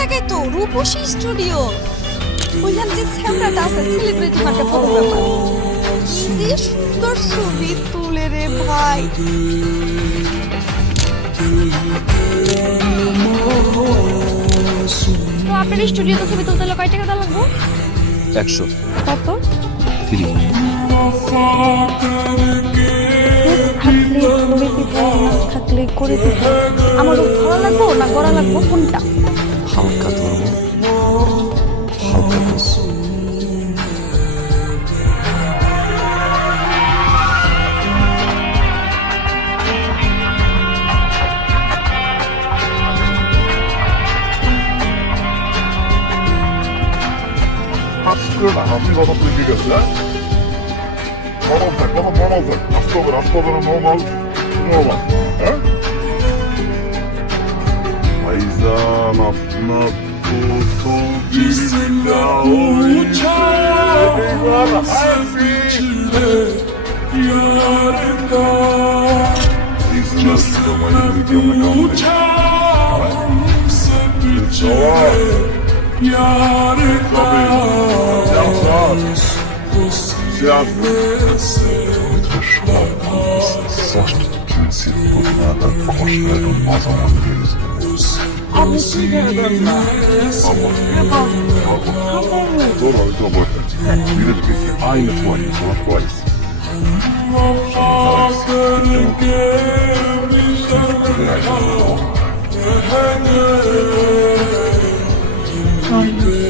জায়গায় তো রূপসী স্টুডিও বললাম যে স্যামরাটা আছে সেলিব্রিটি মার্কে ফটোগ্রাফার কি সুন্দর ছবি তুলে রে ভাই। তো আপনার স্টুডিওতে ছবি তুলতে হলে কয় টাকা দেওয়া লাগবো? একশো। কত? থ্রি থাকলে করে করে দিব আমার ধরা লাগবো না গড়া লাগবো? কোনটা? halk katliamı halk katliamı. 마스크를 안 하고 입어서 들리겠어? 멀어서, 멀어서, 멀어서. 앞서고, 앞서고는 너무 멀어. 에? Feyzan Ahmet Kurtul Bismillah uçar Sevgiyle yarında Cesmetim uçar Sevgiyle yarında Gözlerime sevdalar Saç tutun silip burnuna da koşmayalım o zaman denizde Doğru abi doğru. Bir de peki. Aynı tuvalet. Sonra tuvalet. Aynı.